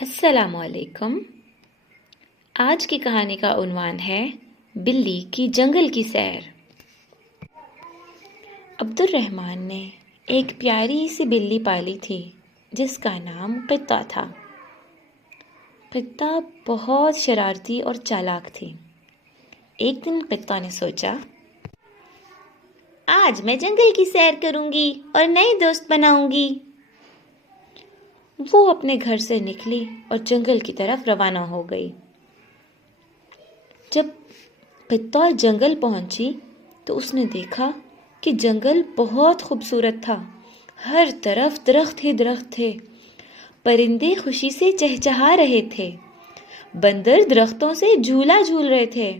السلام علیکم۔ آج کی کہانی کا عنوان ہے بلی کی جنگل کی سیر۔ عبد الرحمن نے ایک پیاری سی بلی پالی تھی جس کا نام قطہ تھا۔ قطہ بہت شرارتی اور چالاک تھی۔ ایک دن قطہ نے سوچا، آج میں جنگل کی سیر کروں گی اور نئے دوست بناؤں گی۔ وہ اپنے گھر سے نکلی اور جنگل کی طرف روانہ ہو گئی۔ جب قطہ جنگل پہنچی تو اس نے دیکھا کہ جنگل بہت خوبصورت تھا۔ ہر طرف درخت ہی درخت تھے۔ پرندے خوشی سے چہچہا رہے تھے۔ بندر درختوں سے جھولا جھول رہے تھے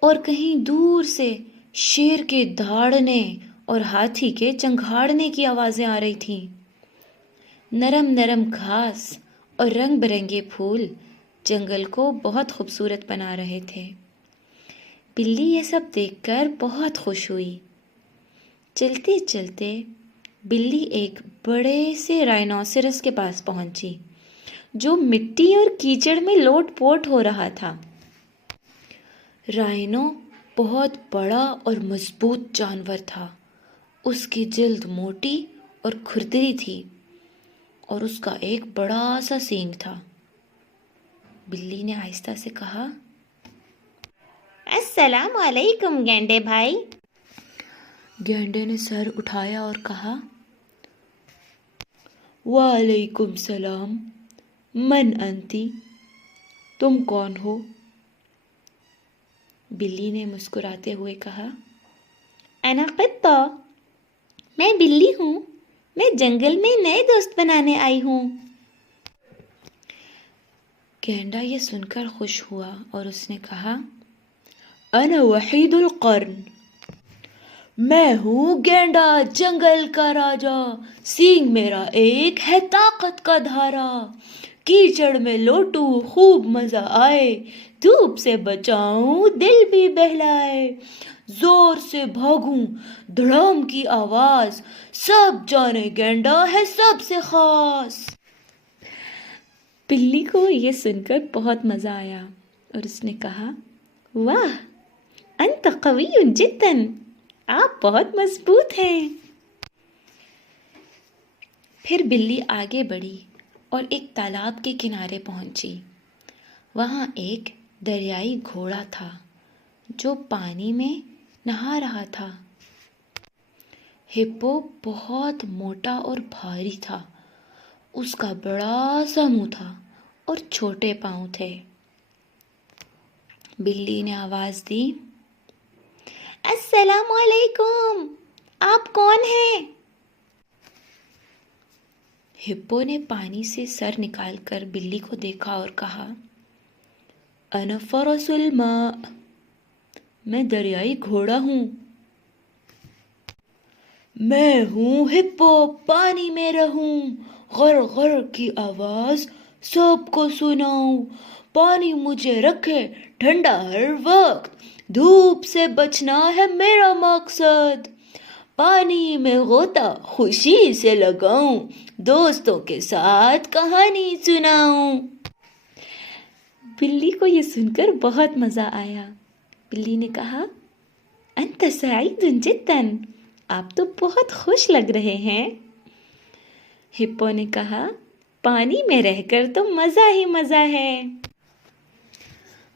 اور کہیں دور سے شیر کے دہاڑنے اور ہاتھی کے چنگھاڑنے کی آوازیں آ رہی تھیں۔ نرم نرم گھاس اور رنگ برنگے پھول جنگل کو بہت خوبصورت بنا رہے تھے۔ بلی یہ سب دیکھ کر بہت خوش ہوئی۔ چلتے چلتے بلی ایک بڑے سے رائنوسرس کے پاس پہنچی جو مٹی اور کیچڑ میں لوٹ پوٹ ہو رہا تھا۔ رائنو بہت بڑا اور مضبوط جانور تھا۔ اس کی جلد موٹی اور کھردری تھی اور اس کا ایک بڑا سا سینگ تھا۔ بلی نے آہستہ سے کہا، السلام علیکم گینڈے بھائی۔ گینڈے نے سر اٹھایا اور کہا، وعلیکم السلام، من انتی، تم کون ہو؟ بلی نے مسکراتے ہوئے کہا، انا قطہ، میں بلی ہوں، میں جنگل میں نئے دوست بنانے آئی ہوں۔ گینڈا یہ سن کر خوش ہوا اور اس نے کہا، انا وحید القرن، میں ہوں گینڈا جنگل کا راجا، سینگ میرا ایک ہے طاقت کا دھارا، کیچڑ میں لوٹوں خوب مزہ آئے، دھوپ سے بچاؤں دل بھی بہلائے، زور سے بھاگوں دھڑام کی آواز، سب جانے گینڈا ہے سب سے خاص۔ بلی کو یہ سن کر بہت مزہ آیا اور اس نے کہا، واہ، انت قوی جدا، آپ بہت مضبوط ہیں۔ پھر بلی آگے بڑھی اور ایک تالاب کے کنارے پہنچی۔ وہاں ایک دریائی گھوڑا تھا جو پانی میں نہا رہا تھا۔ ہپو بہت موٹا اور بھاری تھا۔ اس کا بڑا سا منہ تھا اور چھوٹے پاؤں تھے۔ بلی نے آواز دی، السلام علیکم، آپ کون ہیں؟ ہپو نے پانی سے سر نکال کر بلی کو دیکھا اور کہا، انا فرس الماء، میں دریائی گھوڑا ہوں۔ میں ہوں ہپو، پانی میں رہوں، غر غر کی آواز سب کو سناؤں، پانی مجھے رکھے ٹھنڈا ہر وقت، دھوپ سے بچنا ہے میرا مقصد، پانی میں غوطہ خوشی سے لگاؤں، دوستوں کے ساتھ کہانی سناؤں۔ بلی کو یہ سن کر بہت مزہ آیا۔ بلی نے کہا، انت سعید جدا، آپ تو بہت خوش لگ رہے ہیں۔ ہپو نے کہا، پانی میں رہ کر تو مزہ ہی مزہ ہے۔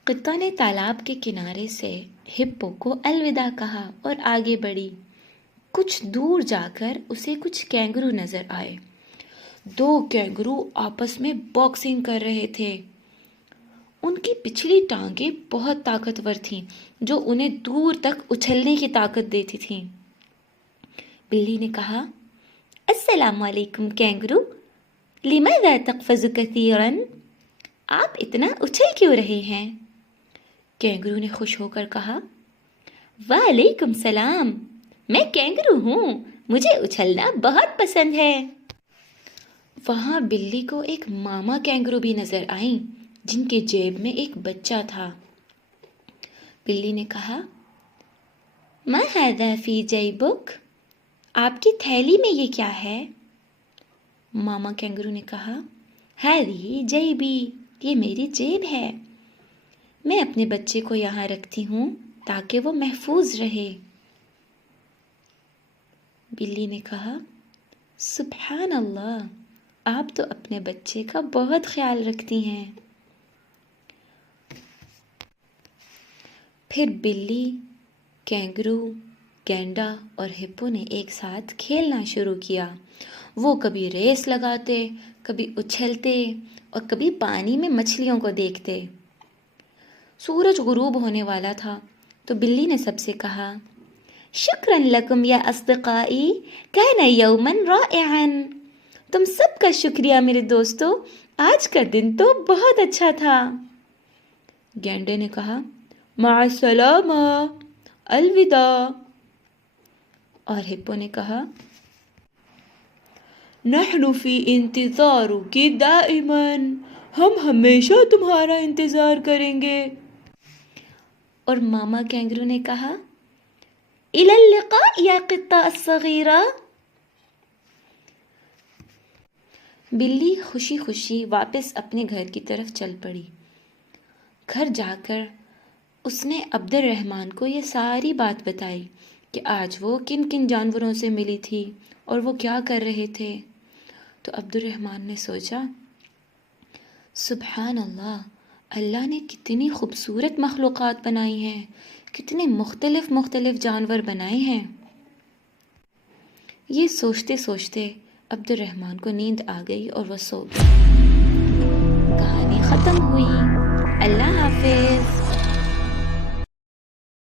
قطہ نے تالاب کے کنارے سے ہپو کو الوداع کہا اور آگے بڑھی۔ کچھ دور جا کر اسے کچھ کینگرو نظر آئے۔ دو کینگرو آپس میں باکسنگ کر رہے تھے۔ ان کی پچھلی ٹانگیں بہت طاقتور تھیں جو انہیں دور تک اچھلنے کی طاقت دیتی تھیں۔ بلی نے کہا، السلام علیکم کینگرو، لماذا تقفز كثيرا، آپ اتنا اچھل کیوں رہے ہیں؟ کینگرو نے خوش ہو کر کہا، وعلیکم السلام، میں کینگرو ہوں، مجھے اچھلنا بہت پسند ہے۔ وہاں بلی کو ایک ماما کینگرو بھی نظر آئیں جن کے جیب میں ایک بچہ تھا۔ بلی نے کہا، ما هذا في جیبک، آپ کی تھیلی میں یہ کیا ہے؟ ماما کینگرو نے کہا، ہیری جیبی، یہ میری جیب ہے، میں اپنے بچے کو یہاں رکھتی ہوں تاکہ وہ محفوظ رہے۔ بلی نے کہا، سبحان اللہ، آپ تو اپنے بچے کا بہت خیال رکھتی ہیں۔ پھر بلی، کینگرو، گینڈا اور ہپو نے ایک ساتھ کھیلنا شروع کیا۔ وہ کبھی ریس لگاتے، کبھی اچھلتے اور کبھی پانی میں مچھلیوں کو دیکھتے۔ سورج غروب ہونے والا تھا تو بلی نے سب سے کہا، شکراً لکم یا اصدقائی، کان یوماً رائعاً۔ تم سب کا شکریہ میرے دوستو، آج کا دن تو بہت اچھا تھا۔ گینڈے نے کہا، مع السلامہ، الوداع۔ اور ہپو نے کہا، نحن فی انتظارک دائماً، ہم ہمیشہ تمہارا انتظار کریں گے۔ اور ماما کینگرو نے کہا، الی اللقاء یا قطہ الصغیرہ۔ بلی خوشی خوشی واپس اپنے گھر کی طرف چل پڑی۔ گھر جا کر اس نے عبد الرحمن کو یہ ساری بات بتائی کہ آج وہ کن کن جانوروں سے ملی تھی اور وہ کیا کر رہے تھے۔ تو عبد الرحمن نے سوچا، سبحان اللہ، اللہ نے کتنی خوبصورت مخلوقات بنائی ہیں، کتنے مختلف مختلف جانور بنائے ہیں۔ یہ سوچتے سوچتے عبد الرحمن کو نیند آ گئی اور وہ سو گیا۔ کہانی ختم ہوئی۔ اللہ حافظ۔